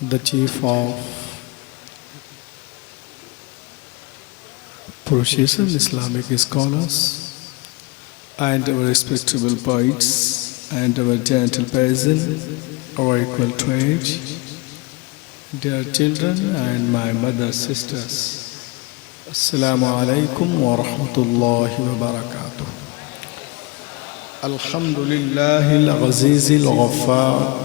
the chief of Purushism Islamic scholars, and our respectable poets, and our gentle peasant, our equal to age, dear children and my mother sisters. Assalamu alaikum wa rahmatullahi wa barakatuh. Alhamdulillahi al-Aziz al-Ghaffar.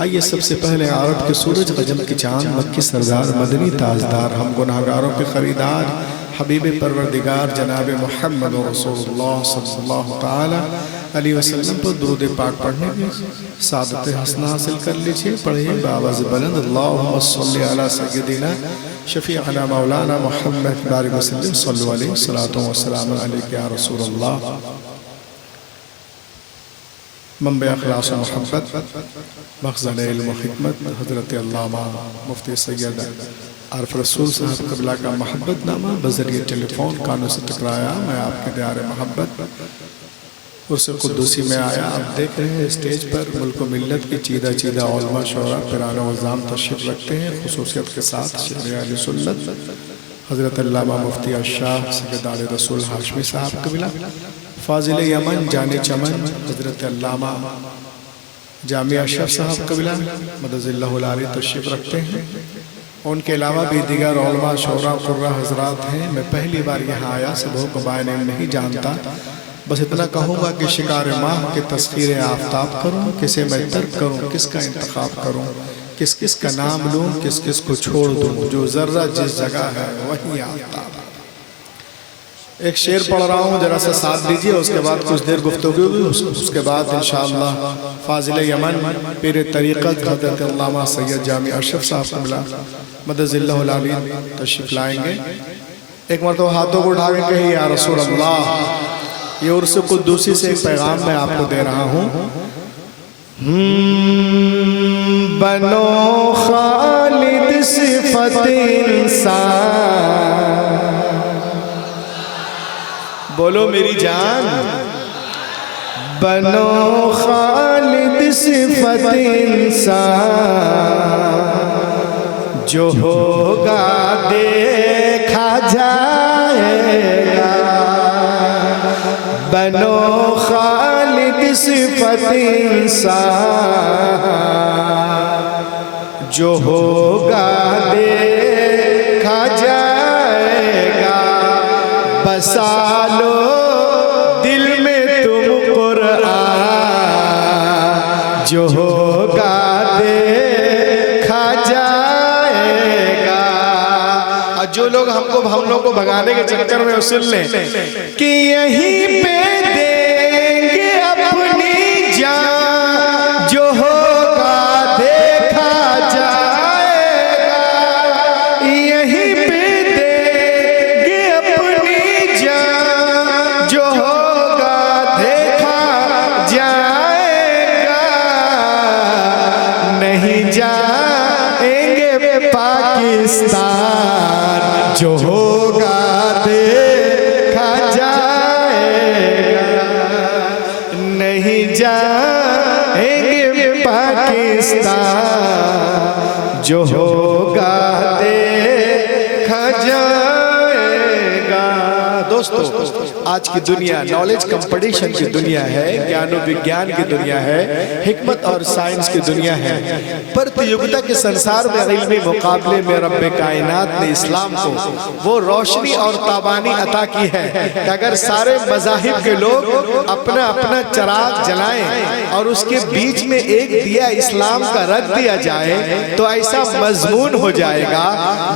आइए सबसे पहले अरब के सूरज गजब की चांद मक्की सरदार मदनी ताजदार हम गुनाहगारों के खरीदार हबीब परवरदिगार जनाब मोहम्मद रसूलुल्लाह सल्लल्लाहु तआला अलैहि वसल्लम पर दुरूद पाक पढ़ने की सादत हसना हासिल कर लीजिए। पढ़िए बावाज़ बुलंद अल्लाहुम्मा सल्ली अला सय्यदिना शफीअना मौलाना मुहम्मद बारिक वसल्लम सल्लल्लाहु अलैहि सलातो व सलाम अलैका या रसूलल्लाह। मंबे अखलास व मोहब्बत मखज़न इल्म व खिदमत हज़रत अल्लामा मुफ्ती सैयद आरिफ रसूल साहब क़िबला का मोहब्बतनामा बज़रिए टेलीफोन कानों से टकराया। मैं आपके प्यारे मोहब्बत उर्स कुद्दूसी में आया। आप देख रहे हैं स्टेज पर मुल्क व मिल्लत की चीदा चीदा उलमा शोरा पिरान वज़ाम तशरीफ़ रखते हैं। खुसूसियत के साथ शेर अहले सुन्नत हज़रत अल्लामा मुफ्ती अशाह सैयद आले रसूल हाशमी साहब क़िबला फ़ाज़िल यमन जाने चमन हज़रत अल्लामा जामिया अशरफ साहब क़िबला मदज़िल्लाहुल आली तशरीफ़ रखते हैं। उनके अलावा भी दीगर उलमा शोरा कुर्रा हज़रात हैं। मैं पहली बार यहाँ आया, सबों को बायने नहीं जानता। बस इतना कहूँगा कि शिकार माह के तस्खीर आफ्ताब करूँ, किसे मैं तर्क करूँ, किसका इंतखाब करूँ, किस किस का नाम लूँ, किस किस को छोड़ दूँ। जो ज़र्रा जिस जगह है वही आफ्ताब। एक शेर पढ़ रहा हूँ, जरा सा साथ दीजिए। उसके बाद कुछ देर गुफ्तगू होगी। उसके बाद इंशाअल्लाह फ़ाज़िल यमन पीर तरीक़त हज़रत अल्लामा सैयद जामिया अशरफ साहब क़िबला मदज़िल्लाहुल आली तशरीफ़ लाएंगे। एक मरतबा हाथों को उठा के कहिए या रसूल अल्लाह। ये उर्स कुद्दूसी से एक पैगाम मैं आपको दे रहा हूँ। बनो खालिद सिफ़त इंसान, बोलो मेरी जान। बनो खालिद सिफ़त इंसान, जो होगा देखा जाएगा। बनो खालिद सिफ़त इंसान, जो होगा देखा जाएगा। बसा लो दिल में तुम कुरान, जो होगा देखा जाएगा। और जो लोग हम लोग को भगाने के चक्कर में सुन लें कि यहीं पे देंगे अपनी जान, जो होगा देखा जाएगा। यहीं पे देंगे अपनी जान, जो होगा देखा जाएगा। नहीं जाएंगे पाकिस्तान, जो होगा देखा जाएगा। नहीं जाएंगे पाकिस्तान, जो होगा देखा जाएगा। दोस्तों आज की दुनिया नॉलेज कंपटीशन की दुनिया है, ज्ञान और विज्ञान की दुनिया है, हिकमत और साइंस की दुनिया है। प्रतियोगिता के संसार में इल्मी मुकाबले में रब्बे कायनात ने इस्लाम को वो रोशनी और ताबानी अता की है कि अगर सारे मज़ाहिब के लोग अपना अपना चिराग जलाएं और उसके बीच में एक दिया इस्लाम का रख दिया जाए तो ऐसा मजमून हो जाएगा,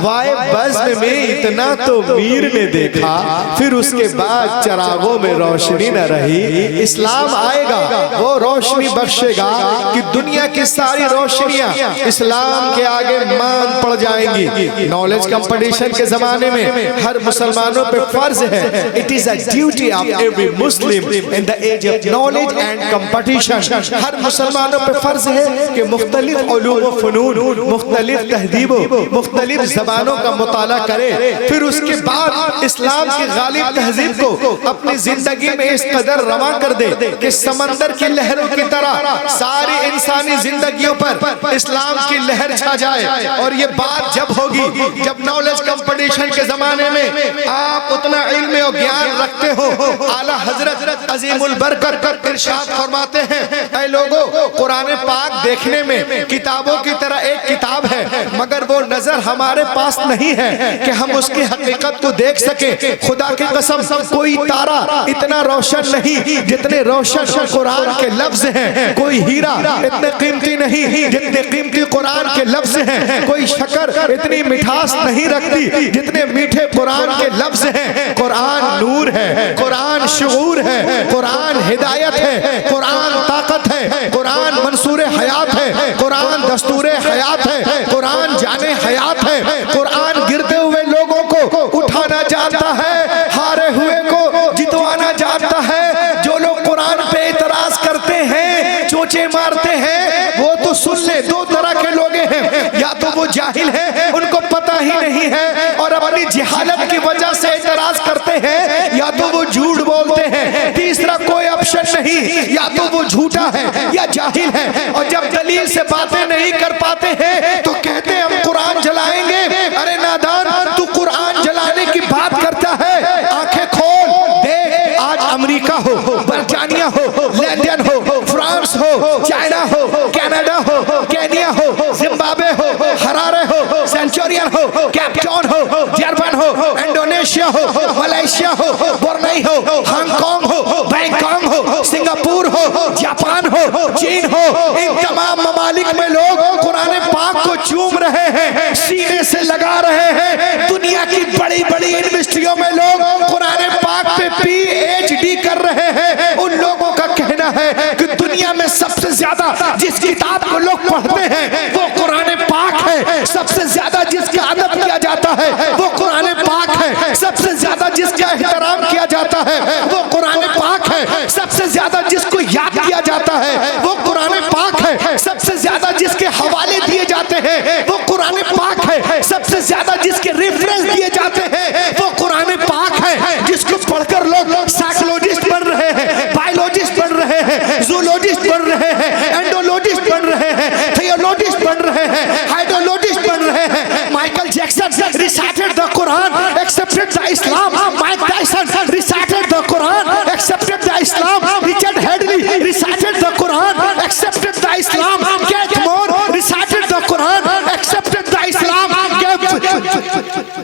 वाए बज़्म में इतना तो मीर ने देखा, फिर उसके बाद चिरागों में रोशनी न रही। इस्लाम आएगा, वो रोशनी बख्शेगा कि दुनिया की सारी रोशनियां इस्लाम के आगे मान पड़ जाएंगी। नॉलेज कंपटीशन के जमाने में हर मुसलमानों पे फर्ज है, it is a duty of every Muslim in the age of knowledge and competition. हर मुसलमानों पे फर्ज है कि मुख्तलिफ उलूम व फनून, मुख्तलिफ तहजीबों, मुख्तलिफ ज़बानों का मुताला करे, फिर उसके बाद इस्लाम की गालिब तहजीब को अपनी जिंदगी में इस कदर रवा कर दे कि समंदर की लहरों की तरह सारी इंसानी जिंदगियों पर इस्लाम की लहर छा जाए। और ये बात जब होगी जब नॉलेज कंपटीशन के जमाने में आप उतना इल्म और ज्ञान रखते हो। आला हजरत अजीमुल बरकत इरशाद फरमाते हैं, ऐ लोगों, कुरान पाक देखने में किताबों की तरह एक किताब है, मगर वो नजर हमारे पास नहीं है कि हम उसकी हकीकत को देख सके। खुदा की कसम, कोई तारा इतना रोशन नहीं जितने रोशन कुरान के लफ्ज हैं, कोई हीरा इतने कीमती नहीं जितने कीमती कुरान के लफ्ज हैं, कोई शक्कर इतनी मिठास नहीं रखती जितने मीठे कुरान के लफ्ज हैं। कुरान नूर है, कुरान शुऊर है, कुरान हिदायत है, कुरान ताकत है, कुरान मंसूर हयात है, कुरान दस्तूर हयात है, कुरान जाने हयात है। कुरान गिरते हुए लोगों को उठाना जानता है, हारे हुए को जितवाना जानता है। जो लोग कुरान पे एतराज करते हैं, चोचे मारते हैं, वो तो सुन ले, दो तरह के लोग हैं, या तो वो जाहिल हैं, उनको पता ही नहीं है और अपनी जहालत की वजह से एतराज करते हैं, या तो वो झूठ बोलते हैं। तीसरा कोई ऑप्शन नहीं, या तो वो झूठा है या जाहिल है। और जब दलील से बातें नहीं कर पाते हैं तो कहते हैं हम कुरान जलाएंगे। अरे नादान, तू कुरान जलाने की बात करता है? आंखें खोल देख, आज अमेरिका हो, बर्तानिया हो, लंदन हो, फ्रांस हो, चाइना हो, कनाडा हो, केनिया हो, जिम्बाब्वे हो, हरारे हो, सेंचुरियन हो, कैप्टन हो, जर्मन हो, इंडोनेशिया हो, मलेशिया हो, ब्रुनेई हो, हांगकांग हो, बैंकॉक हो, सिंगापुर हो, जापान हो, चीन हो, इन तमाम ममालिक में लोग कुरान पाक को चूम रहे हैं, सीने से लगा रहे हैं। दुनिया की बड़ी बड़ी यूनिवर्सिटियों में लोग कुरान पाक पे PhD कर रहे हैं। उन लोगों का कहना है कि दुनिया में सबसे ज्यादा जिस किताब को लोग पढ़ते हैं वो कुरान पाक है, सबसे ज्यादा जिसका अदब किया जाता है वो कुरान पाक है, सबसे ज्यादा जिसका एहतराम किया जाता है वो कुरान पाक है, सबसे ज्यादा जिसको याद किया जाता है वो कुरान पाक है, सबसे ज्यादा जिसके हवाले दिए जाते हैं वो कुरान पाक है, सबसे ज्यादा जिसके रेफरेंस दिए जाते हैं वो कुरान पाक है, जिसको पढ़कर लोग साइकोलॉजिस्ट बन रहे हैं, बायोलॉजिस्ट बन रहे हैं, जूलॉजिस्ट बन रहे हैं, एंडोलॉजिस्ट बन रहे हैं, थियोलॉजिस्ट बन रहे हैं, हाइड्रोलॉजिस्ट बन रहे हैं। Michael Jackson recited the Quran, accepted the Islam. Mike Tyson recited the Quran, accepted the Islam. Richard Hadley recited the Quran, accepted the Islam. Keith Moore recited the Quran, accepted the Islam.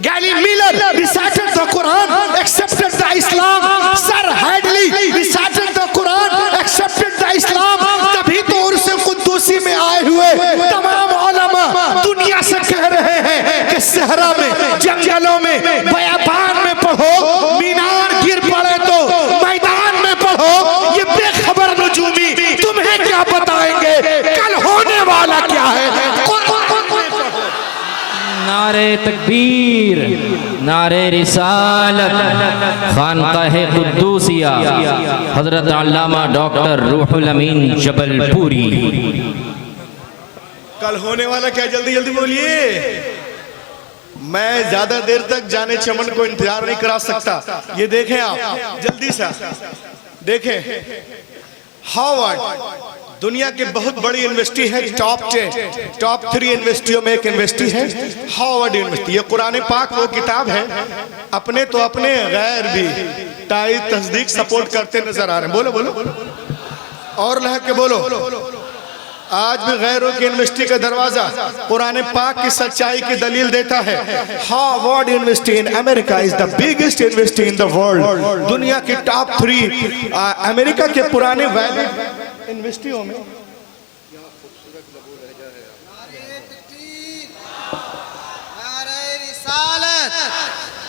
Gary Miller recited the Quran, accepted the Islam. Sir Hadley recited the Quran, accepted the Islam. तभी तो उर्स कुद्दूसी में आए हुए तमाम उलमा दुनिया से कह रहे हैं कि सहरा में, जंगलों में, बयाबान में पढ़ो, मीनार गिर पड़े तो मैदान में पढ़ो। ये बेखबर नजूमी तुम्हें क्या बताएंगे कल होने वाला क्या है। नारे तकबीर, नारे रिसालत, खानकाहे कुद्दूसिया, हजरत अल्लामा डॉक्टर रूहुल अमीन जबलपुरी। कल होने वाला क्या, जल्दी जल्दी बोलिए। मैं ज्यादा देर तक जाने चमन को इंतजार नहीं करा सकता। ये देखें आप, जल्दी से देखें, हार्वर्ड दुनिया की बहुत बड़ी यूनिवर्सिटी है, टॉप 3 यूनिवर्सिटियों में एक यूनिवर्सिटी है हार्वर्ड यूनिवर्सिटी। ये कुरान पाक वो किताब है, अपने तो अपने गैर भी तायीद तस्दीक सपोर्ट करते नजर आ रहे हैं। बोलो बोलो और लह के बोलो। आज भी गैरों की यूनिवर्सिटी का दरवाजा कुरान पाक की सच्चाई की दलील देता है। Harvard university in America is the biggest university in the world. दुनिया की टॉप 3 अमेरिका के पुराने वैलिड यूनिवर्सिटियों में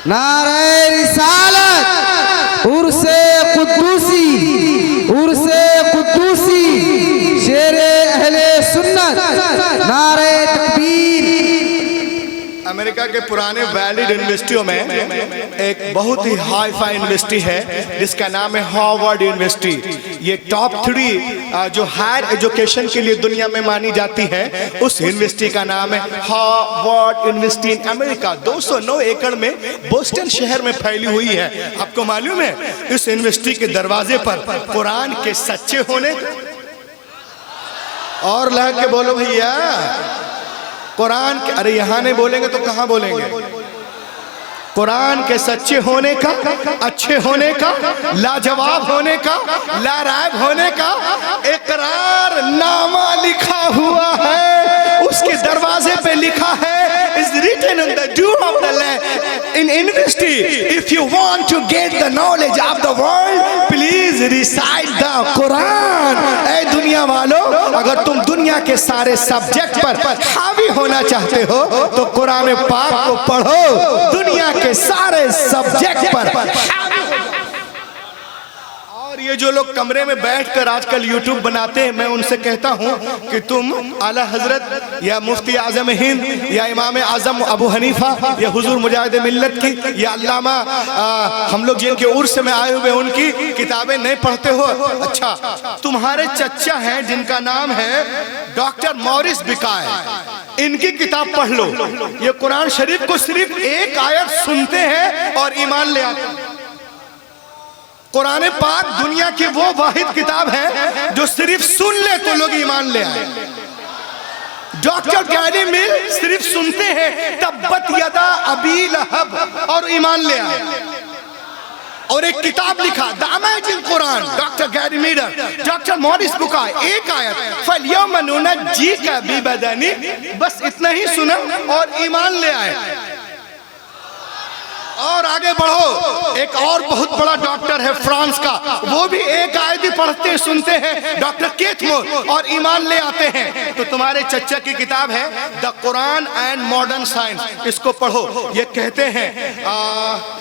नारे रिसालत उर्से कुद्दूसी शेरे अहले सुन्नत नारे तकबीर। अमेरिका के पुराने वैलिड यूनिवर्सिटियों में एक बहुत ही हाई फाई यूनिवर्सिटी है जिसका नाम है हार्वर्ड यूनिवर्सिटी। ये टॉप 3 जो हायर एजुकेशन के लिए दुनिया में मानी जाती है, उस यूनिवर्सिटी का नाम है हार्वर्ड यूनिवर्सिटी इन अमेरिका। 209 एकड़ में बोस्टन शहर में फैली हुई है। आपको मालूम है इस यूनिवर्सिटी के दरवाजे पर कुरान के सच्चे होने और लग के बोलो भैया कुरान के, अरे यहां नहीं बोलेंगे तो कहां बोलेंगे? कुरान के सच्चे होने का, अच्छे होने का, लाजवाब होने का, लाराब होने का इकरार नामा लिखा हुआ है। उसके दरवाजे पे लिखा है is written on the door of the land in university, if you want to get the knowledge of the world please recite the Quran। ऐ दुनिया वालों, अगर तुम दुनिया के सारे सब्जेक्ट पर हावी होना चाहते हो तो कुरान पाक को पढ़ो। दुनिया के सारे सब्जेक्ट पर और ये जो लोग कमरे में बैठकर आजकल यूट्यूब बनाते हैं, मैं उनसे कहता हूं कि तुम आला हजरत या मुफ्ती आजम हिंद या इमाम आजम अबू हनीफा या हुजूर मुजाहिद मिल्लत की या अल्लामा हम लोग जिनके उर्स में आए हुए उनकी किताबें नहीं पढ़ते हो। अच्छा, तुम्हारे चचा हैं जिनका नाम है डॉक्टर मॉरिस बिकाय, इनकी किताब पढ़ लो। ये कुरान शरीफ को सिर्फ एक आयत सुनते हैं और ईमान ले आते हैं। कुरान पाक दुनिया की वो वाहिद किताब है जो सिर्फ सुन ले तो लोग ईमान ले आए। डॉक्टर गैरी मिल सिर्फ सुनते हैं तब्बत यदा अबी लहब और ईमान ले आए। और एक किताब लिखा the amazing Quran, doctor Gary Meader, doctor Maurice Bucaille, एक आयत फल्यौम नुनज्जीका बिबदनी, बस इतना ही सुना और ईमान ले आए। और आगे बढ़ो, एक और बहुत बड़ा डॉक्टर है फ्रांस का, वो भी एक आयत ही पढ़ते सुनते हैं, डॉक्टर केथमोर, और ईमान ले आते हैं। तो तुम्हारे चचा की किताब है the Quran and modern science, इसको पढ़ो। ये कहते हैं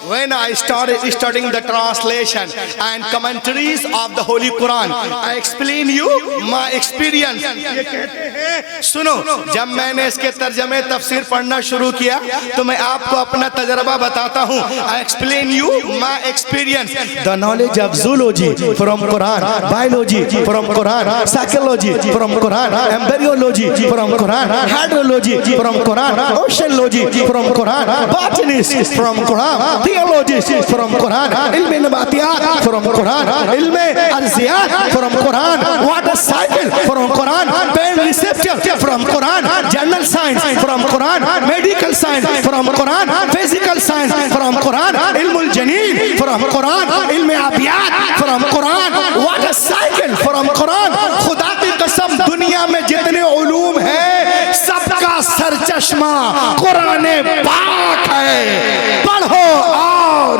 when I started studying the translation and commentaries of the holy Quran I explain you my experience. ये कहते हैं सुनो, जब मैंने इसके तर्जमे तफसीर पढ़ना शुरू किया तो मैं आपको अपना तजर्बा बताता हूँ। I explain you my experience. The knowledge of zoology from Quran, biology from Quran, psychology from Quran, embryology from Quran, hydrology from Quran, oceanology from Quran, botanists from Quran, theologists from Quran, ilm nabatiyat from Quran, ilm arziyat from Quran, water cycle from Quran, pain receptor from Quran, general science from Quran, medical science from Quran, physical science from Quran, ilmul janin from Quran, ilme abiyat from Quran, water cycle from Quran। खुदा की कसम दुनिया में जितने उलूम है सबका सरचश्मा कुरान पाक है। पढ़ो और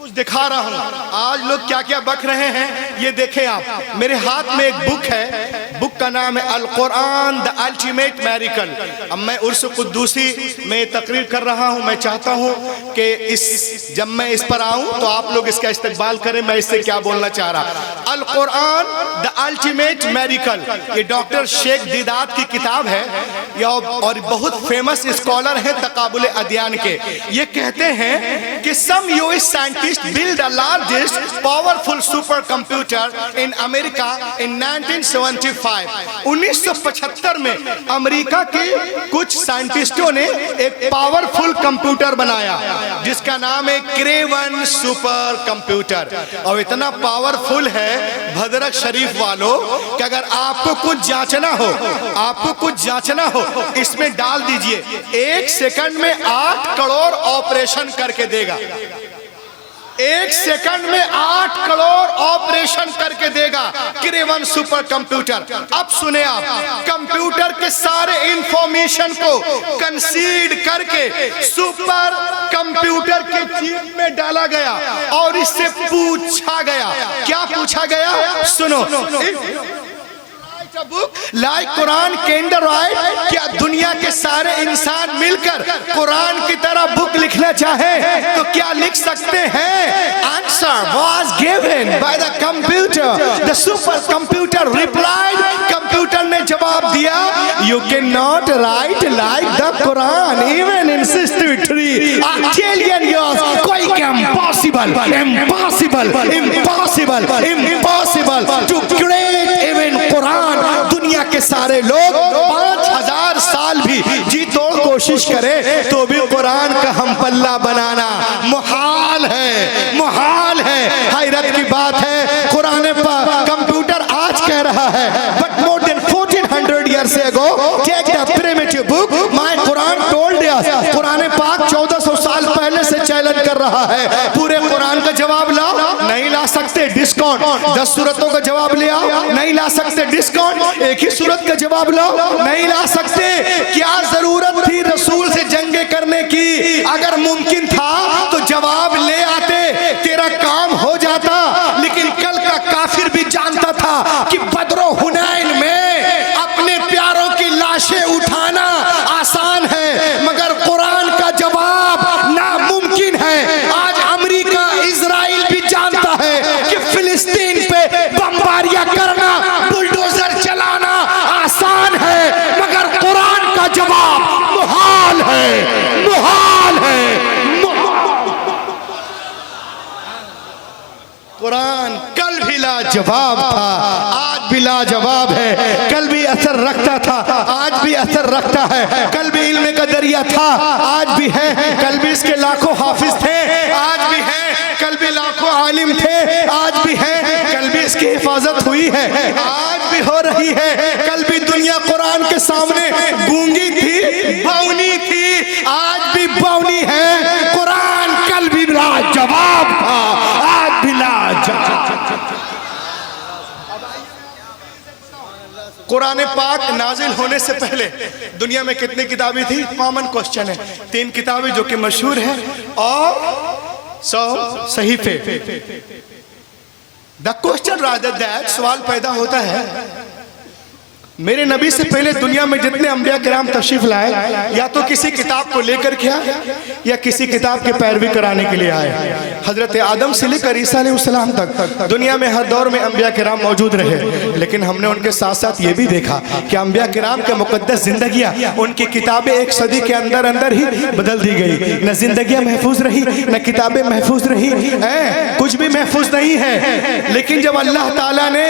कुछ दिखा रहा हूं। आज लोग क्या क्या बक रहे हैं ये देखें आप। मेरे हाथ में एक बुक है, बुक का नाम है अल कुरान द अल्टीमेट मेरिकल। अब मैं उर्स कुद्दूसी में तकरीर कर रहा हूं। मैं चाहता हूं कि जब मैं इस पर आऊं तो आप लोग इसका इस्तेमाल करें। मैं इससे क्या बोलना चाह रहा, अल कुरान द अल्टीमेट मेरिकल, ये डॉक्टर शेख दीदात की किताब है। और बहुत फेमस स्कॉलर हैं तकाबुल अदियान के। ये कहते हैं कि some US scientist build the largest powerful super computer in America in 1975। 1975 में अमेरिका के कुछ साइंटिस्टों ने एक पावरफुल कंप्यूटर बनाया जिसका नाम है क्रेवन सुपर कंप्यूटर। और इतना पावरफुल है भद्रक शरीफ वालों कि अगर आपको कुछ जांचना हो इसमें डाल दीजिए, 1 सेकंड में 8 करोड़ ऑपरेशन करके देगा। 1 सेकंड में 8 करोड़ ऑपरेशन करके देगा क्रेवन सुपर कंप्यूटर। अब सुने आप, कंप्यूटर के सारे इंफॉर्मेशन को कंसीड करके सुपर कंप्यूटर के चिप में डाला गया और इससे पूछा गया, क्या पूछा गया? सुनो, लाइक कुरान कैन राइट, क्या दुनिया के सारे इंसान मिलकर कुरान की तरह बुक लिखना चाहे तो क्या लिख सकते हैं? Answer was given by the computer. The super computer replied, computer ने जवाब दिया, you can not write like the Quran even in 63 trillion years. कोई impossible impossible impossible impossible to create even Quran. दुनिया के सारे लोग 5000 साल भी जी तोड़ कोशिश करें तो भी कुरान का हम पल्ला बनाना मुहाल है, मुहाल है। हैरत की बात है, कुरान पर कंप्यूटर आज कह रहा है, but more than 1400 years ago take the primitive book my Quran told us। Quran पाक 1400 साल पहले से चैलेंज कर रहा है, पूरे कुरान का जवाब लाओ, नहीं ला सकते, डिस्काउंट। 10 सूरतों का जवाब ले आओ, नहीं ला सकते, डिस्काउंट। एक ही सूरत का जवाब लाओ, नहीं ला सकते। क्या जरूरत थी रसूल से जंगे करने की? अगर मुमकिन था तो जवाब ले आते, तेरा काम हो जाता। लेकिन कल का काफिर भी जानता था कि बदरो हुनैन में अपने प्यारों की लाशें उठाना आसान है मगर कुरान का जवाब नामुमकिन है। आज अमेरिका इजराइल भी जानता है कि फिलिस्तीन पे बमबारियां करना, बुलडोजर चलाना आसान है मगर कुरान का जवाब मुहाल है, मुहाल है। कुरान कल भी लाजवाब था, आज भी लाजवाब है। कल भी असर रखता था, आज भी असर रखता है। कल भी इल्म का दरिया था, आज भी है। कल भी इसके लाखों हाफिज थे, आज भी है। कल भी लाखों आलिम थे, आज भी है। कल भी इसकी हिफाजत हुई है, आज भी हो रही है। कल भी दुनिया कुरान के सामने गूंगी थी, बौनी थी, आज भी बौनी है। कुरान कल भी लाजवाब था, आज भी लाजवाब। कुरान पाक नाजिल होने से पहले दुनिया में कितनी किताबें थी? कॉमन क्वेश्चन है। 3 किताबें जो कि मशहूर हैं और 100 सहीफे। द क्वेश्चन रादर दैट, सवाल पैदा होता है, मेरे नबी से पहले दुनिया में जितने अंबिया किराम तशरीफ लाए या तो किसी किताब को लेकर के आए या किसी किताब की पैरवी कराने के लिए आए। हजरत आदम से लेकर ईसा अलैहिस्सलाम तक दुनिया में हर दौर में अंबिया किराम मौजूद रहे, लेकिन हमने उनके साथ साथ ये भी देखा कि अंबिया किराम के मुकद्दस जिंदगियां, उनकी किताबें एक सदी के अंदर अंदर ही बदल दी गई। न जिंदगियां महफूज रही, न किताबें महफूज रही, कुछ भी महफूज नहीं है। लेकिन जब अल्लाह ताला ने,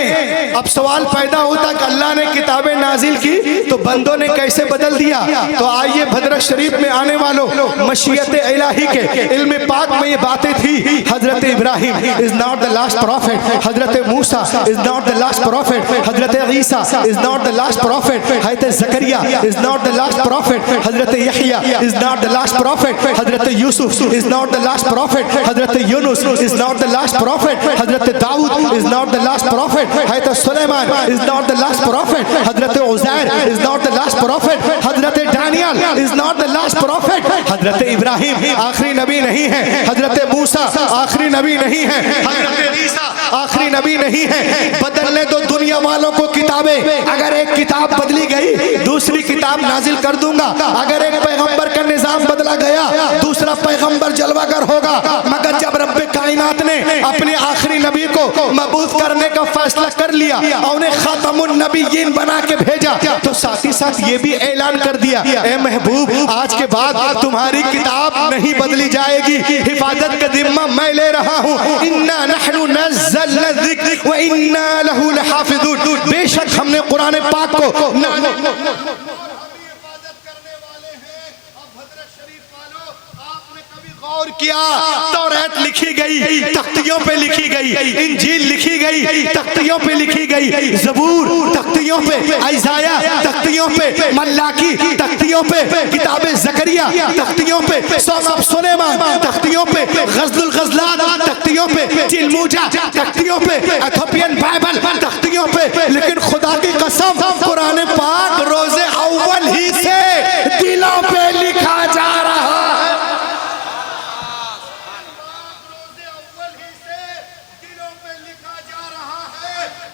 अब सवाल पैदा होता कि अल्लाह ने किताब नाजिल की तो बंदों ने कैसे बदल दिया? तो आइए भद्रक शरीफ में आने वालों, मशीयत इलाही के इल्म पाक में ये बातें थी। हजरत Ibrahim is not the last prophet, हजरत Musa is not the last prophet, हजरत Isa is not the last prophet, हजरत Zakariya is not the last prophet, हजरत Yahya is not the last prophet, हजरत Yusuf is not the last prophet, हजरत Yunus is not the last prophet, हजरत Dawood is not the last prophet, हजरत Sulaiman is not the last prophet, हजरत Uzair is not the last prophet, हजरत Daniyal is not the last prophet, हजरत इब्राहिम आखिरी नबी नहीं है, हजरत मूसा आखिरी नबी नहीं है, हजरत ईसा आखिरी नबी नहीं है। बदलने दो दुनिया वालों को किताबें, अगर एक किताब बदली गई दूसरी किताब नाजिल कर दूंगा। अगर एक पैगंबर का निजाम बदला गया दूसरा पैगंबर जलवागर होगा। मगर जब रब्बे कायनात ने अपने आखिरी नबी को मबूस करने का फैसला कर लिया और उन्हें खातमुन नबीयीन बना के भेजा, तो साथ ही साथ ये भी ऐलान कर दिया, ए महबूब आज के बाद तुम्हारी किताब नहीं बदली जाएगी, हिफाजत का जिम्मा मैं ले रहा हूँ। इन्ना नहनु नज़्ज़लना ज़िक्र व इन्ना लहू लहाफ़िज़ून, बेशक हमने कुरान पाक को और किया। तौरात लिखी गई, तख्तियों पे लिखी गई, इंजील लिखी गई, तख्तियों पे लिखी गई, ज़बूर तख्तियों पे, इज़ाया तख्तियों पे, मल्लाकी तख्तियों पे, किताबे ज़करिया तख्तियों पे, सूरह सुलेमान तख्तियों पे, ग़ज़्लुल ग़ज़लात तख्तियों पे, तिलमुजा तख्तियों पे, इथोपियन बाइबल तख्तियों पे। लेकिन खुदा की कसम कुरान पाक रोज़े अव्वल ही से दिलों पे लिखा जा रहा है।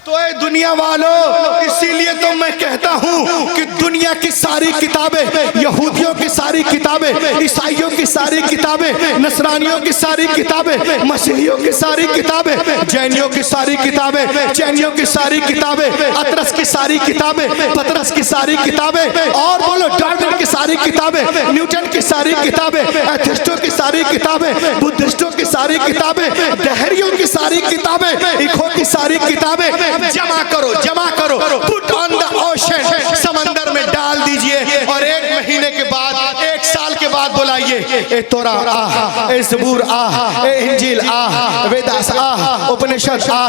तो ए दुनिया वालों, इसीलिए तो मैं कहता हूँ कि दुनिया की सारी किताबें, यहूदियों की सारी किताबें, ईसाइयों की सारी किताबें, नसरानियों की सारी किताबें, मसीहियों की सारी किताबें, जैनियों की सारी किताबें, चैनियों की सारी किताबें, अतरस की सारी किताबें, पतरस की सारी किताबें, और बोलो डार्विन की सारी किताबें, न्यूटन की सारी किताबें, एथिस्टों की सारी किताबें, बुद्धिस्टों की सारी किताबें, दहरियों की सारी किताबें, इखों की सारी किताबें जमा करो, जमा करो, पुट ऑन द ओशन, समंदर में डाल दीजिए, और एक महीने के बाद, एक साल के बाद बुलाइए, ए तोरा आ, ए ज़बूर आ, ए इंजील आ, वेदास आ, उपनिषद आ,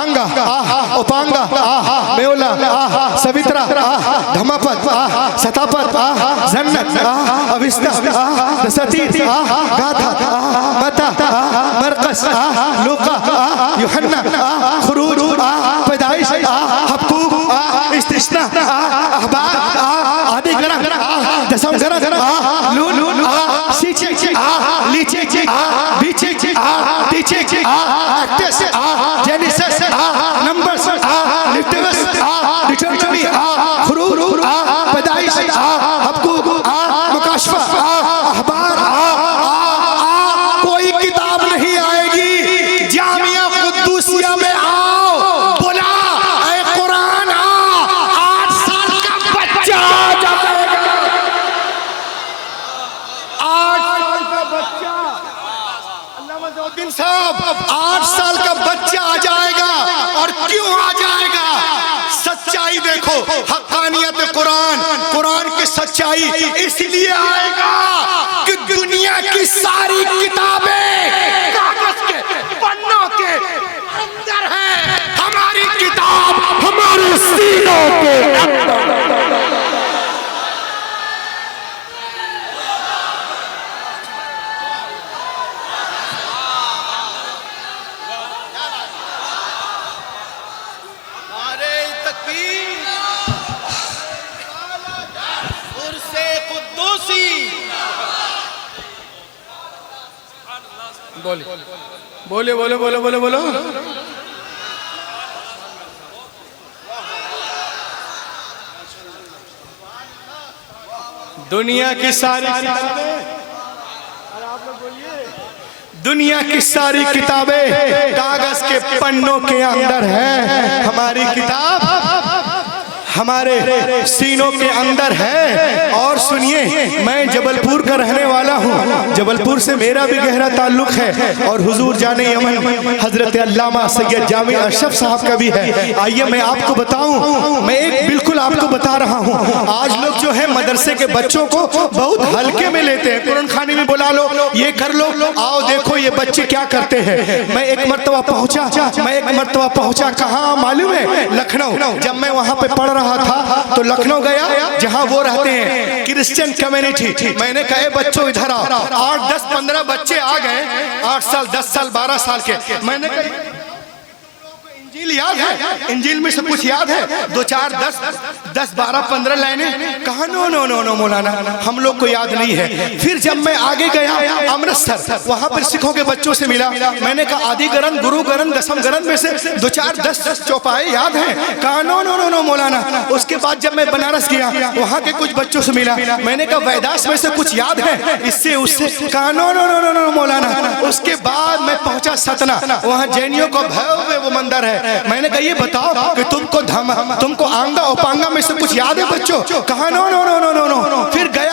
आंगा आ, उपांगा आ, मेवला आ, सवित्रा आ, धम्मपद आ, सतापद आ, जन्नत आ, अविस्ता आ, दसती आ, गाथा आ, मता आ, मरकस आ, लूका आ, यूहन्ना आ, खुरूज आ, पैदाइश आ, हबकूक आ, इस्तिस्ना आ, अहबार आ, आदि ग्रह आ, दसम ग्रह आ, लून आ, सीचे आ, लीचे आ, बीचे आ, तीचे आ, एक्टस आ, जेनेसिस आ, नंबर्स आ, लिटरस आ, डिटरमिनी आ, खुरूज आ, पैदाइश आ, हबकूक आ, मुकाशफा आ, अहबार आ, कोई किताब नहीं आएगी। जामिया कुद्दूसिया में आओ, बुला, ऐ कुरान आ, 8 साल का बच्चा आ जाएगा, 8 साल का बच्चा, अल्लामा ज़ौद्दीन साहब, 8 साल का बच्चा आ जाएगा। और क्यों आ जाएगा? सच्चाई देखो, हक़ानियत कुरान, कुरान की सच्चाई इसलिए आएगा कि दुनिया की सारी किताबें कागज के पन्नों के अंदर है, हमारी किताब हमारे सीनों के अंदर। बोले बोले बोले बोले बोलो। दुनिया की सारी किताबें, दुनिया की सारी किताबें कागज के पन्नों के अंदर है, हमारी किताब हमारे सीनों के अंदर है। और सुनिए, मैं जबलपुर का रहने वाला हूँ, जबलपुर से मेरा भी गहरा ताल्लुक है, और हुजूर जाने यमन हजरत अल्लामा सैयद जामी अशरफ साहब का भी है। आइए मैं आपको बताऊं, मैं एक बिल्कुल आपको बता रहा हूँ। आज लोग जो है मदरसे के बच्चों को बहुत हल्के में लेते हैं, कुरान खाने में बुला लो, ये कर लो, आओ देखो ये बच्चे क्या करते हैं। मैं एक मरतबा पहुंचा, कहाँ मालूम है? लखनऊ। जब मैं वहाँ पे पढ़ रहा था तो लखनऊ गया, जहां वो रहते हैं क्रिश्चियन कम्युनिटी। मैंने कहा बच्चों इधर आओ, 8, 10, 15 बच्चे आ गए, 8 साल, 10 साल, 12 साल के। मैंने कहा इंजील याद है? इंजील में सब कुछ याद है? 2, 4, 10, 12, 15 लाइनें। कहा नो मौलाना, हम लोग को याद नहीं है। फिर जब मैं आगे गया अमृतसर, वहां पर सिखों के बच्चों से मिला। मैंने कहा आदि ग्रंथ, गुरु ग्रंथ, दसम ग्रंथ में से 2, 4, 10 चौपाए याद है? कहा नो मौलाना। उसके बाद जब मैं बनारस गया, वहां के कुछ बच्चों से मिला। मैंने कहा वैदास में से कुछ याद है? इससे उससे। कहा नो मौलाना। उसके बाद मैं पहुंचा सतना, वहाँ जैनियों को भव्य वो मंदिर है। मैंने कहा ये बताओ कि तुमको आंगा उपांगा में से कुछ याद है बच्चों? कहा no no no no no no. फिर गया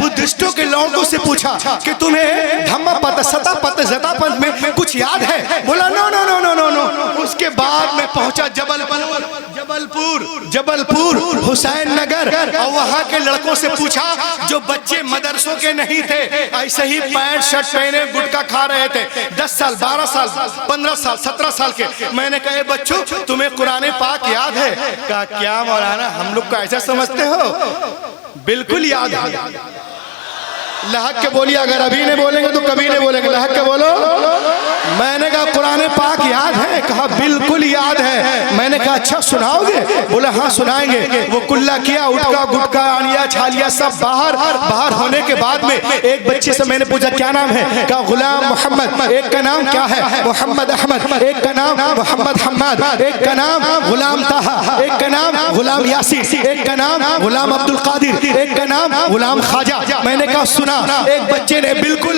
बुद्धिस्टों के लौंडों से पूछा कि तुम्हें धम्मा पत सता पत जता पत में कुछ याद है? बोला no no no no no no. उसके बाद में पहुंचा जबलपुर हुसैन नगर, और वहां के लड़कों से पूछा जो बच्चे मदरसों के नहीं थे, ऐसे ही पैंट शर्ट पहने गुटखा खा रहे थे, 10 साल 12 साल 15 साल 17 साल के। मैंने कहा बच्चों तुम्हें कुरान पाक याद है? कहा क्या मौलाना हम लोग को ऐसा समझते हो? बिल्कुल याद है। लहक के बोलिए, अगर अभी नहीं बोलेंगे तो कभी नहीं बोलेंगे। लहक के बोलो। मैंने कहा कुरान पाक याद है? कहा बिल्कुल याद है। मैंने कहा अच्छा सुनाओगे? बोला हाँ सुनाएंगे। वो कुल्ला किया, उठका गुटका आनिया छालिया सब बाहर होने के बाद में एक बच्चे से मैंने पूछा क्या नाम है? कहा गुलाम मोहम्मद। एक का नाम क्या है? मोहम्मद अहमद। एक का नाम मोहम्मद हम्मद। एक का नाम गुलाम ताहा। एक का नाम गुलाम यासीन। एक का नाम गुलाम अब्दुल कादिर। एक का नाम गुलाम ख्वाजा। मैंने कहा सुना। एक बच्चे ने बिल्कुल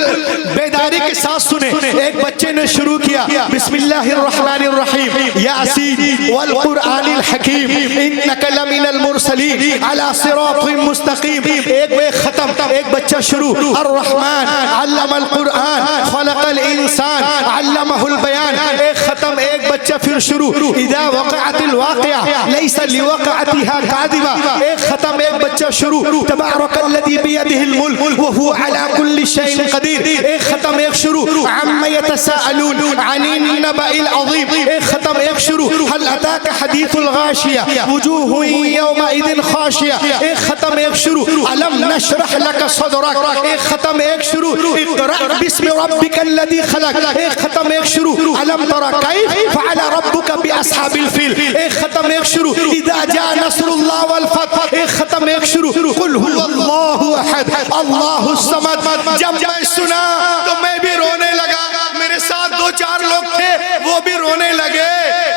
बेदारी के साथ सुने। एक बच्चे ने शुरू किया बिस्मिल्लाहिर्रहमानिर्रहीम यासीन वल कुरआनिल हकीम इन्नका लमिनल मुरसलीन अला सिरातिम मुस्तकीम। एक खत्म। एक बच्चा शुरू अर्रहमान अल्लमल कुरआन खलकल इंसान अल्लमहुल बयान। एक खत्म। एक बच्चा फिर शुरू इदा वक़अतिल वाक़िया लैसा लिवक़अतिहा कादिबा। एक खत्म। एक बच्चा शुरू तबारकल्लज़ी बियदिहिल मुल्क व हुवा अला कुल्लि शैइन कदीर। एक खत्म। एक शुरू अम्मा यतसाअलून अनिन नबइल अज़ीम। एक खत्म। एक शुरू हल अताका हदीथुल गाशिया वुजूहुन यौमइदिन खाशिया। एक खत्म। एक शुरू अलम नशरह लका सदरक। एक खत्म। एक शुरू इक़रा बिस्मि रब्बिकल्लज़ी खलक। एक खत्म। एक शुरू अलम तरा कैफ फअला रब्बुका बिअस्हाबिल फील। एक खत्म। एक शुरू इज़ा जा नस्रुल्लाह वल फतह। एक खत्म। एक शुरू कुल हुवल्लाहु अहद अल्लाहुस समद। जब मैं सुना तो मैं भी रोने लगा। मेरे साथ 2-4 लोग थे वो भी रोने लगे।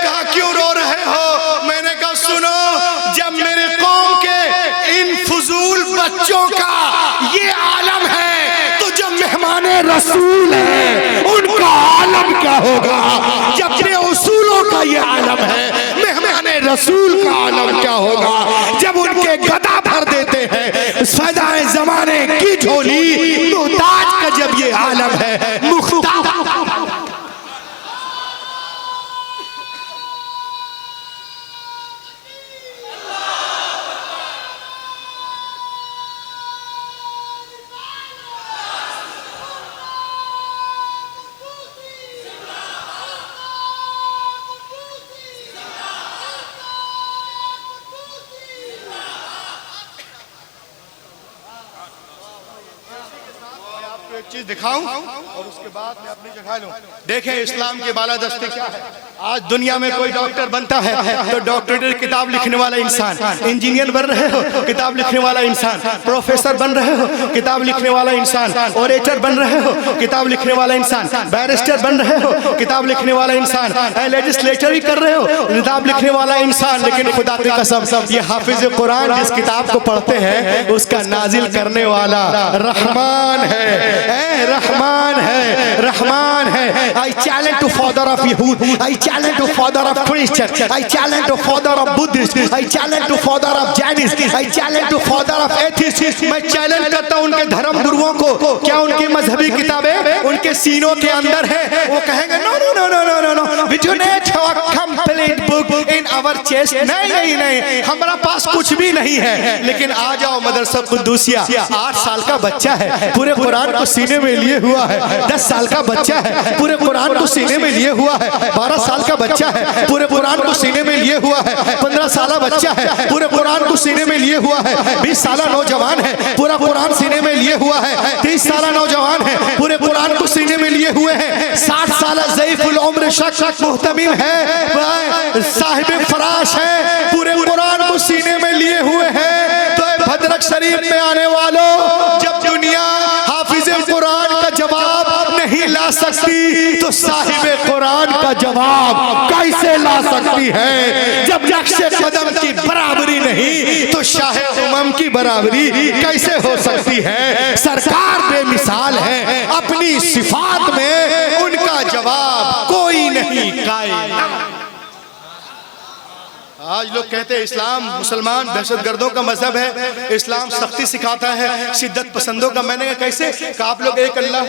कहा क्यों रो रहे हो? मैंने कहा सुनो, जब मेरे कौम के इन फजूल बच्चों का ये आलम है तो जब मेहमाने रसूल है उनका आलम क्या होगा? जब बेउसूलों का ये आलम है मेहमाने रसूल का आलम क्या होगा? जब उनके गदा भर देते हैं सदाए जमाने की झोली, मुहताज का जब ये आलम है मुख्तार। एक चीज दिखाऊं और उसके बाद मैं अपनी जगह लूं। देखें इस्लाम के बालादस्ते क्या है। आज दुनिया में कोई डॉक्टर बनता है तो डॉक्टरेट किताब लिखने वाला इंसान, इंजीनियर बन रहे हो किताब लिखने वाला इंसान, प्रोफेसर बन रहे हो किताब लिखने वाला इंसान, ऑरेटर बन रहे हो किताब लिखने वाला इंसान, बैरिस्टर बन रहे हो किताब लिखने वाला इंसान, लेजिस्लेटर ही कर रहे हो किताब लिखने वाला इंसान। लेकिन खुदा की कसम ये हाफिज कुरान जिस किताब को पढ़ते हैं उसका नाजिल करने वाला रहमान है, रहमान है, रहमान है। I challenge to father of Yahud, I challenge to father of Christian, I challenge to father of Buddhist, I challenge to father of Jainis, I challenge to father of atheist। मैं चैलेंज करता हूं उनके धर्म गुरुओं को, क्या उनकी मजहबी किताबें उनके सीनों के अंदर है? वो कहेंगे no no no no no no no, we do not have a complete book in our chest। नहीं नहीं नहीं, हमारा पास कुछ भी नहीं है। लेकिन आ जाओ मदरसा कुद्दूसिया, 8 साल का बच्चा है पूरे कुरान को सीने में लिए हुआ है, 10 साल का बच्चा है पूरे कुरान को सीने में लिए हुआ है, 12 साल का बच्चा है पूरे कुरान को सीने में लिए हुआ है, 15 साल बच्चा है पूरे कुरान को सीने में लिए हुआ है, 20 साल नौजवान है पूरा कुरान सीने में लिए हुआ है, 30 साल नौजवान है पूरे कुरान को सीने में लिए हुए हैं, 60 साल ज़ईफ़ुल उम्र शख्स मुहतमिम है, साहिब फराश है पूरे कुरान को सीने में लिए हुए हैं। तो भद्रक शरीफ में आने वालों, जब दुनिया हाफिज कुरान का जवाब नहीं ला सकती तो साहिब कुरान का जवाब कैसे ला सकती है? जब नक्शे कदम की बराबरी नहीं तो शाह उमम की बराबरी कैसे हो सकती है? सरकार बेमिसाल है, अपनी सिफात में उनका जवाब आज लोग कहते हैं इस्लाम मुसलमान दहशतगर्दों का मजहब है, इस्लाम सख्ती सिखाता है, शिद्दत पसंदों का। मैंने कहा कैसे? कहा आप लोग एक अल्लाह,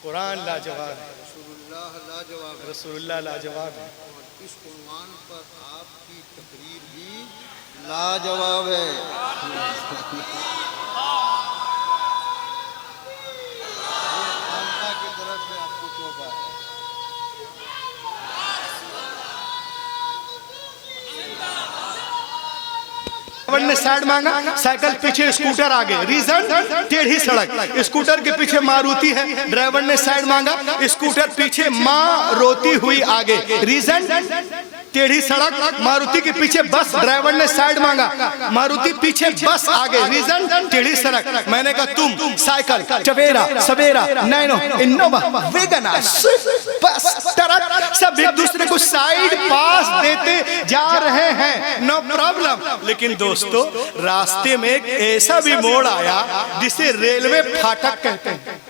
कुरान लाजवाब है, रसूलुल्लाह लाजवाब है, इस कुरान पर आपकी तकरीर भी लाजवाब है। की तरफ से आपको तोहफा है। ने साइड मांगा, साइकिल पीछे, स्कूटर आगे, रीजन टेढ़ी सड़क, स्कूटर के पीछे मारुति है। ड्राइवर ने साइड मांगा, स्कूटर पीछे, माँ रोती हुई आगे, रीजन टेढ़ी सड़क, मारुति के पीछे बस। ड्राइवर ने साइड मांगा, मारुति पीछे, बस आगे, रीजन टेढ़ी सड़क। मैंने कहा तुम साइकिल, टवेरा, सवेरा, नैनो, इनोवा, वेगन, बस, ट्रक, सब एक दूसरे को साइड पास देते जा रहे हैं, नो प्रॉब्लम। लेकिन दोस्तों, रास्ते में एक ऐसा भी मोड़ आया जिसे रेलवे फाटक कहते हैं।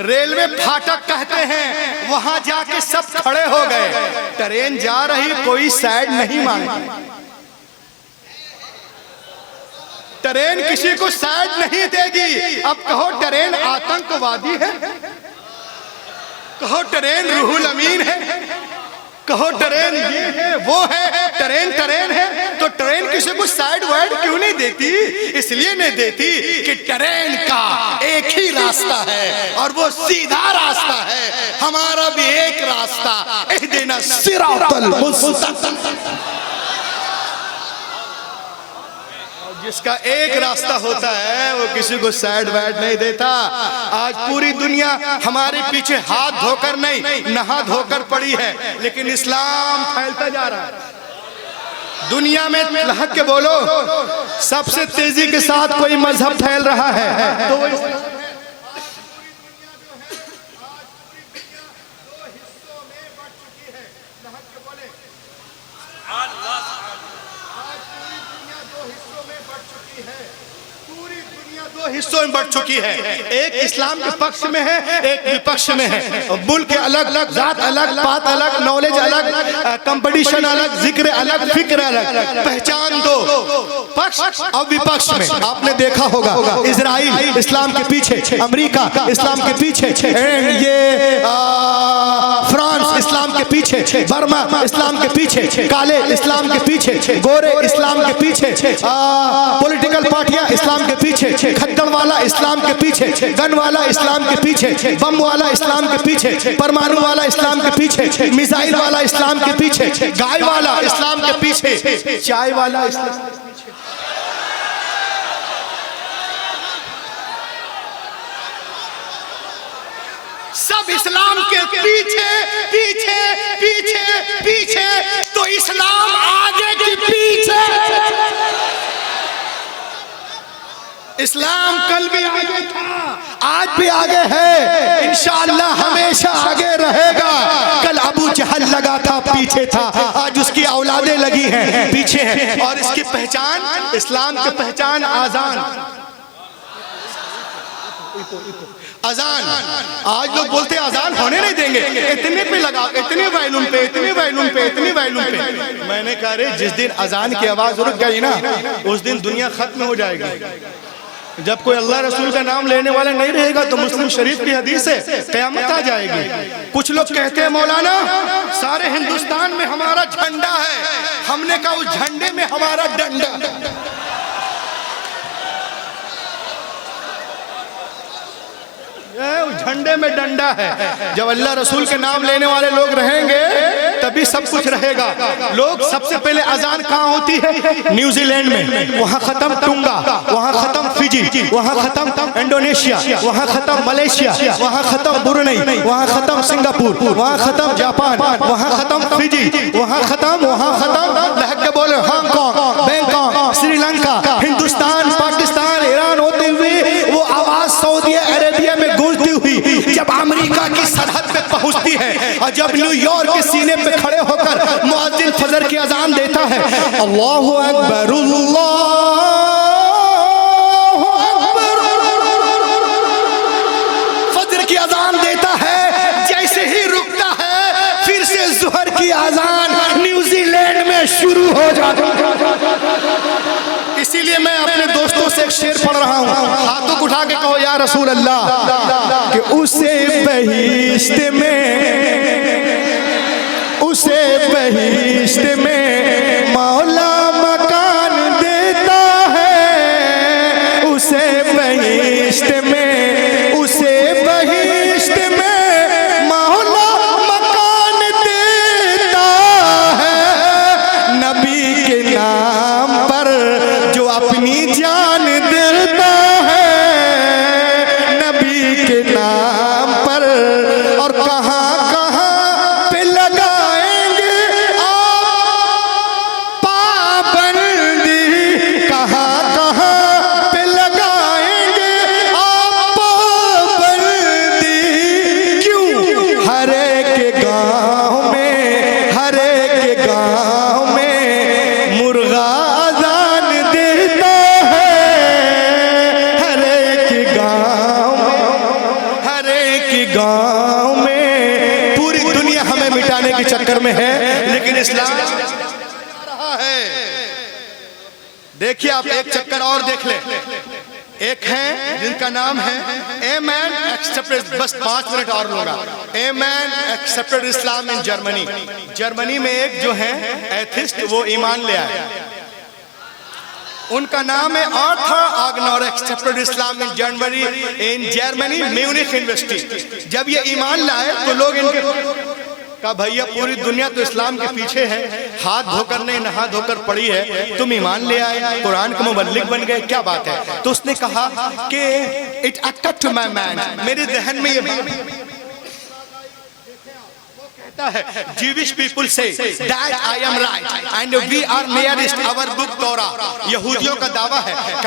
रेलवे फाटक कहते हैं। वहां जाके सब खड़े हो गए। ट्रेन जा रही, कोई साइड नहीं मांगी। ट्रेन किसी को साइड नहीं देगी। अब कहो ट्रेन आतंकवादी है, कहो ट्रेन रूहुल अमीन है, कहो ट्रेन ये है वो है, ट्रेन ट्रेन है। तो ट्रेन किसी को साइड वाइड क्यों नहीं देती? इसलिए नहीं देती कि ट्रेन का एक ही रास्ता है और वो सीधा रास्ता है। हमारा भी एक रास्ता, इहदिना सिरातल मुस्तकीम, जिसका एक रास्ता होता है वो किसी को साइड वाइड नहीं देता। आज पूरी दुनिया हमारे पीछे हाथ धोकर नहीं, नहा धोकर पड़ी है, लेकिन इस्लाम फैलता जा रहा है दुनिया में। लहक के बोलो, सबसे तेजी के साथ कोई मजहब फैल रहा है तो वो हिस्सों में बढ़ चुकी है। एक इस्लाम के पक्ष में है, एक विपक्ष में है। मुल्क अलग अलग, जात अलग, बात अलग, नॉलेज अलग, कंपटीशन अलग, जिक्र अलग, फिक्र अलग, पहचान दो पक्ष और विपक्ष में। आपने देखा होगा इजराइल इस्लाम के पीछे, अमेरिका इस्लाम के पीछे, ये फ्रांस इस्लाम के पीछे, बर्मा इस्लाम के पीछे, काले इस्लाम के पीछे, गोरे इस्लाम के पीछे, पॉलिटिकल पार्टियां इस्लाम के पीछे, खद्दड़ वाला इस्लाम के पीछे, गन वाला इस्लाम के पीछे, बम वाला इस्लाम के पीछे, परमाणु वाला इस्लाम के पीछे, मिसाइल वाला इस्लाम के पीछे, गाय वाला इस्लाम के पीछे, चाय वाला इस्लाम के पीछे। सब इस्लाम के पीछे पीछे पीछे पीछे, तो इस्लाम आगे की पीछे। इस्लाम कल भी आगे था, आज भी आगे है, इंशाअल्लाह हमेशा आगे रहेगा। कल अबू जहल लगा था, पीछे था, आज उसकी औलादें लगी हैं, पीछे हैं। और इसकी पहचान, इस्लाम की पहचान आजान, अजान। आज लोग बोलते हैं अजान होने नहीं देंगे, इतने पे लगा, इतने वॉल्यूम पे, इतने वॉल्यूम पे, इतने वॉल्यूम पे। मैंने कहा रे, जिस दिन अजान की आवाज रुक गई ना, उस दिन दुनिया खत्म हो जाएगी। जब कोई अल्लाह रसूल का नाम लेने वाला नहीं रहेगा तो मुस्लिम शरीफ की हदीस से क़यामत आ जाएगी। कुछ लोग कहते हैं मौलाना सारे हिंदुस्तान में हमारा झंडा है। हमने कहा उस झंडे में हमारा डंडा। झंडे में डंडा है। जब अल्लाह रसूल के नाम लेने वाले लोग रहेंगे तभी सब कुछ रहेगा। लोग सबसे पहले अजान कहाँ होती है? न्यूजीलैंड में, वहाँ खत्म टुंगा, वहाँ खत्म फिजी, वहाँ खत्म इंडोनेशिया, वहाँ खत्म मलेशिया, वहाँ खत्म ब्रुनेई, वहाँ खत्म सिंगापुर, वहाँ खत्म जापान, वहाँ खत्म फिजी, वहाँ खत्म लहक के बोले Hong Kong, Bangkok, Sri Lanka, Hindustan, Pakistan, Iran होते हुए वो आवाज सऊदी अरेबिया में गूंजती हुई जब अमेरिका की सरहद पे पहुंचती है और जब न्यूयॉर्क के सीने पे खड़े होकर मुअज्जिन फजर की अजान देता है, अल्लाहु अकबर, अल्लाहु अकबर, शुरू हो जाता। इसीलिए मैं अपने दोस्तों से एक शेर पढ़ रहा हूँ, हाथों को उठा के कहो या रसूल अल्लाह, कि उसे बहिश्त में मौला मकान देता है, उसे बहिश्त में मौला मकान देता है। नबी के नाम पर जो अपनी जान देता है, नबी के नाम पर। और कहाँ कहाँ पे लगाएंगे आप पाबंदी, कहाँ कहाँ पे लगाएंगे आप पाबंदी। क्यों? हर एक गांव में मुर्गा अजान देता है, हर एक गांव में। पूरी दुनिया हमें मिटाने के चक्कर में है, लेकिन इस्लाम रहा है। देखिए आप एक चक्कर और देख ले। एक है जिनका नाम है ए मैन एक्सेप्टेड, बस 5 मिनट और लूंगा। A man accepted Islam in Germany. Germany में एक जो है एथिस्ट, वो ईमान ले आए। उनका नाम है Arthur Agner, accepted Islam in Germany Munich university. जब ये ईमान लाए तो लोग इनके कहा भैया पूरी दुनिया तो इस्लाम के पीछे है, हाथ धोकर नहीं नहा धोकर पड़ी है, तुम ईमान ले आए, कुरान के मुबल्लिग बन गए, क्या बात है? तो उसने कहा कि it occurred to my mind, मेरे ज़हन में ये बात Jewish people say that I am right and we are nearest our book Torah। यहूदियों का दावा है कि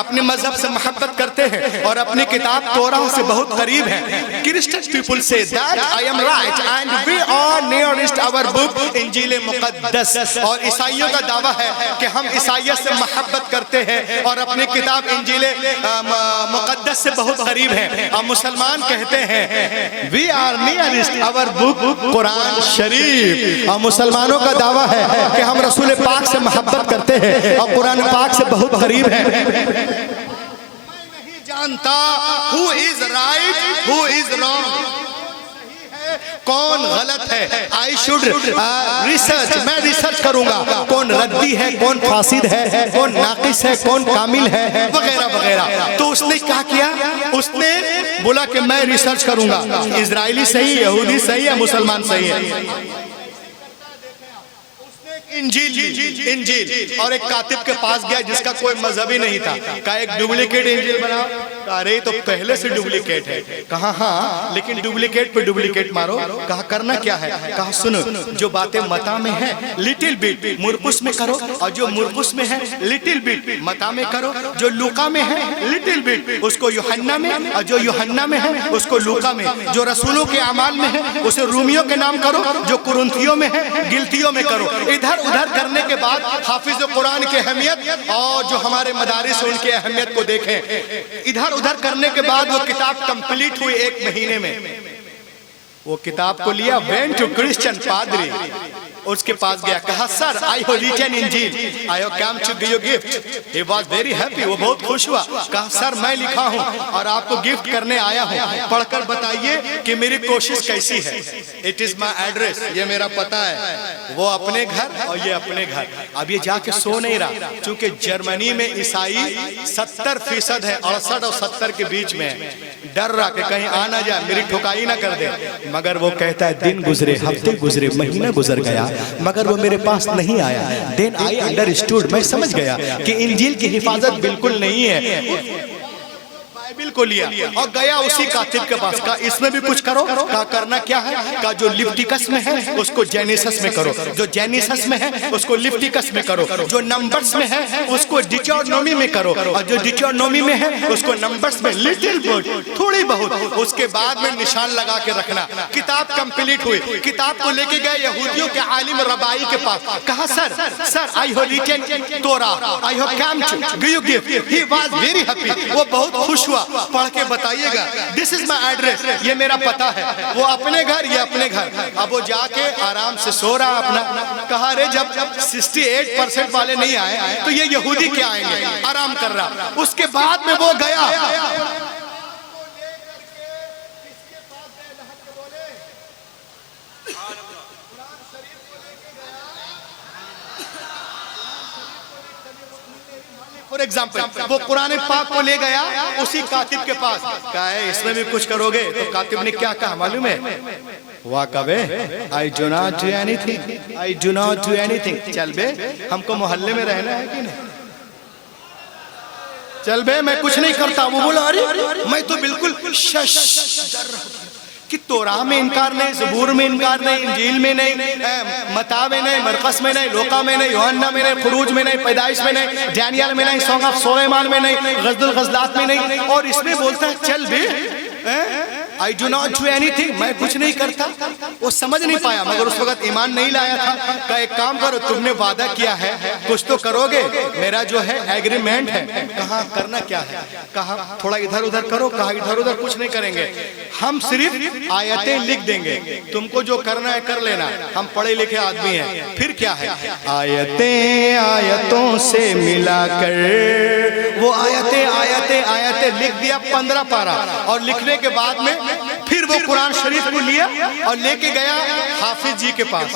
अपने मजहब से मोहब्बत करते हैं और अपनी किताब तोरा से बहुत करीब हैं। Christian people say that I am right and we are nearest our book इंजील मुक़द्दस। और ईसाइयों का दावा है कि हम ईसाइयत से मोहब्बत करते हैं और अपनी किताब इंजील मुक़द्दस से बहुत करीब हैं। और मुसलमान कहते हैं we are nearest our book Quran शरीफ। और मुसलमानों का दावा है कि हम रसूल पाक से मोहब्बत करते हैं और कुरान पाक से बहुत करीब हैं। मैं नहीं जानता who is right who is wrong, कौन गलत है। आई शुड रिसर्च, मैं रिसर्च करूंगा कौन रद्दी है, कौन फासिद है, कौन नाकिस है, कौन कामिल है, वगैरह वगैरह। तो उसने क्या किया, उसने बोला कि मैं रिसर्च करूंगा, इजरायली सही, यहूदी सही है, मुसलमान सही है। इंजील और एक कातिब के पास गया जिसका कोई मजहब ही नहीं था, कहा एक डुप्लीकेट इंजील बनाओ। अरे तो पहले से डुप्लीकेट है। कहा हाँ, लेकिन डुप्लीकेट पे डुप्लीकेट मारो। कहा करना क्या है? कहा सुनो, जो बातें मता में है लिटिल बिट मुरकुस में करो, और जो मुरकुस में है लिटिल बिट मता में करो, जो लूका में है लिटिल बिट उसको यूहन्ना में, और जो यूहन्ना में है उसको लूका में, जो रसूलों के अमाल में है उसे रूमियों के नाम करो, जो कुरुंथियों में है गिलतियों में करो। इधर उधर करने के बाद हाफिज कुरान की अहमियत और जो हमारे मदारिस उनकी अहमियत को देखें। इधर उधर करने के बाद वो किताब कंप्लीट हुई 1 महीने में। वो किताब को लिया, वेंट टू क्रिश्चियन पादरी, उसके पास गया, कहा sir I have written Injil, I have come to give you gift. He was very happy, वो बहुत खुश हुआ। कहा सर मैं लिखा हूँ और आपको गिफ्ट करने आया हूँ, पढ़कर बताइए कि मेरी कोशिश कैसी है। इट इज माई एड्रेस, ये मेरा पता है। वो अपने घर और ये अपने घर। अब ये जाके सो नहीं रहा, क्योंकि जर्मनी में ईसाई 70% है, 68 और 70 के बीच में है। डर रहा कि कहीं आ ना जाए, मेरी ठुकाई ना कर दे। मगर वो कहता है दिन गुजरे, हफ्ते गुजरे, महीना गुजर गया, मगर वो मेरे पास नहीं आया। देन आई अंडरस्टूड, मैं समझ गया कि इंजील की हिफाजत बिल्कुल नहीं है। बाइबिल को लिया और गया उसी कातिब के पास, कहा इसमें भी कुछ करो। कहा करना क्या है? कहा जो लिविटिकस में है उसको जेनेसिस में करो, जो जेनेसिस में है उसको लिविटिकस में करो, जो नंबर्स में है उसको डिटरोनोमी में करो, और जो डिटरोनोमी में है उसको नंबर्स में लिटिल बिट, थोड़ी बहुत। उसके बाद में निशान लगा के रखना। किताब कंप्लीट हुई, किताब को लेके गए यहूदियों के आलिम रबाई के पास। कहा sir I have written Torah, I have come to give you gift. He was very happy, वो बहुत खुश हुआ। पढ़ के बताइएगा। दिस इज माई एड्रेस, ये मेरा पता है। वो अपने घर, ये अपने घर। अब वो जाके आराम से सो रहा अपना। कहा रे जब 68% वाले नहीं आए तो ये यहूदी क्या आएंगे, आराम कर रहा। उसके बाद में वो गया, फॉर एग्जाम्पल वो कुरान पाक को ले गया उसी कातिब के पास। कहा है इसमें भी कुछ करोगे? तो कातिब ने क्या कहा मालूम है? वाह कबे, आई do not do anything, I do not do anything. चल बे, हमको मोहल्ले में रहना है कि नहीं? चल बे, मैं कुछ नहीं करता। वो बोला अरे मैं तो बिल्कुल कि तोरा में इनकार नहीं, ज़बूर में इनकार नहीं, इंजील में नहीं, मता में नहीं, मरकस में नहीं, लोका में नहीं, यूहन्ना में नहीं, खुरूज में नहीं, पैदाइश में नहीं, डैनियल में नहीं, सॉन्ग ऑफ सुलेमान में नहीं, गज़ल गज़लात में नहीं। और इसमें बोलता है चल बे, I do not do anything, मैं कुछ नहीं करता। वो समझ नहीं पाया, मगर उस वक्त ईमान नहीं लाया था। कहा एक काम करो, तुमने वादा किया है कुछ तो करोगे, मेरा जो है एग्रीमेंट है। कहा करना क्या है? कहा थोड़ा इधर उधर करो। कहा इधर उधर कुछ नहीं करेंगे, हम सिर्फ आयतें लिख देंगे, तुमको जो करना है कर लेना, हम पढ़े लिखे आदमी हैं। फिर क्या है? आयतें आयतों से मिलाकर, वो आयतें आयतें आयतें लिख दिया 15 पारा। और लिखने के बाद में फिर वो कुरान शरीफ को लिया और लेके गया हाफिज जी के पास।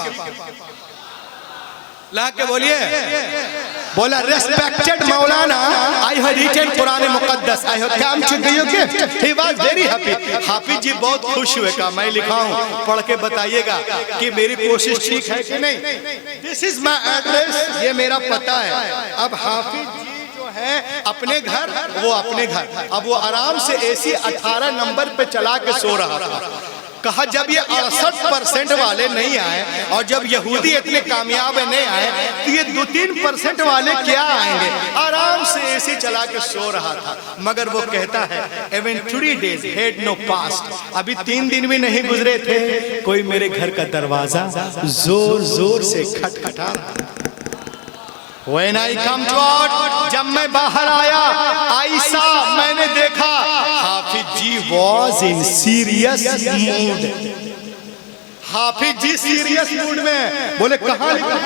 ला के बोलिए, बोला रेस्पेक्टेड मौलाना, आई हैव रिटन कुरान मुकद्दस, I have come to give you gift. He was very happy. हाफिज जी बहुत खुश हुए। कहा मैं लिखा हूं, पढ़ के बताइएगा कि मेरी कोशिश ठीक है कि नहीं। दिस इज माई एड्रेस, ये मेरा पता है। अब हाफिज जी है अपने घर, वो अपने घर। अब वो आराम से एसी 18 नंबर पे चला के सो रहा था। कहा जब ये 68% वाले नहीं आए और जब यहूदी इतने कामयाब नहीं आए तो ये 2-3% वाले क्या आएंगे। आराम से एसी चला के सो रहा था। मगर वो कहता है even 3 days had no passed, अभी 3 दिन भी नहीं गुजरे थे, कोई मेरे घर का दरवाजा जोर जोर से खटखटा रहा। When I come to out, जब मैं बाहर आया, आयशा मैंने देखा Hafiz ji was in serious mood। Hafiz ji serious mood में। बोले कहाँ लिखा?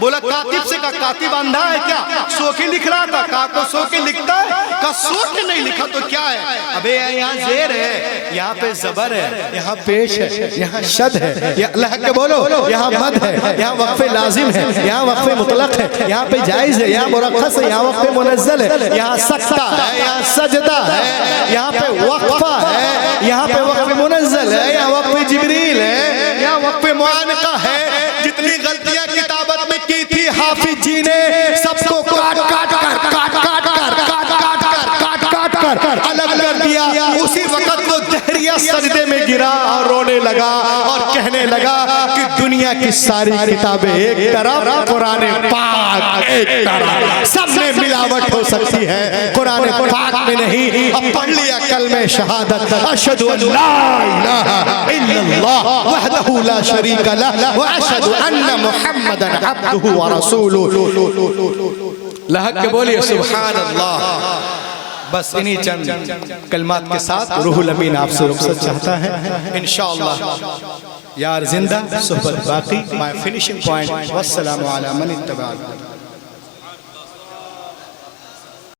बोला कातिब से। का कातिब अंधा है क्या? सो के लिख रहा था। का को सो के लिखता है? का सो के नहीं लिखा तो क्या है? अबे यहाँ जेर है, यहाँ पे जबर है, यहाँ पेश है, यहाँ शद है, यहाँ अल्लाह के बोलो, यहाँ मद है, यहाँ वक्फे लाजिम है, यहाँ वक्फे मुतलक है, यहाँ पे जायज है, यहाँ मुरख्खस है, यहाँ वक्फे मुनज़्ज़ल है, यहाँ सकता है, यहाँ सजदा है, यहाँ पे वक्फा है, यहाँ पे वक्फे मुनज़्ज़ल है, यहाँ वक्फे जिब्रील है, यहाँ वक्फे मुआनका है। जितनी गलतियां किताबत में की थी हाफिज जी ने सबको काट काट कर अलग कर दिया। उसी वक्त वो दहरिया सजदे में गिरा और रोने लगा और कहने लगा कि दुनिया की सारी किताबें एक तरफ, कुरान पाक एक तरफ, सब में मिलावट हो सकती है, कुरान पाक में नहीं। अब पढ़ लिया कलमे शहादत, अशहदु अल्ला इलाहा इल्लल्लाह वहदहु ला शरीका लह व अशहदु अन्ना मुहम्मदन अब्दुहु व रसूलुहु। लहक के बोलिए सुभान अल्लाह। बस इन्हीं चंद कलमात के साथ रूहुल अमीन आपसे रुखसत चाहता है इंशाअल्लाह। यार जिंदा सुहबत बाकी। माय फिनिशिंग पॉइंट, वस्सलामु अला मन इत्तबा।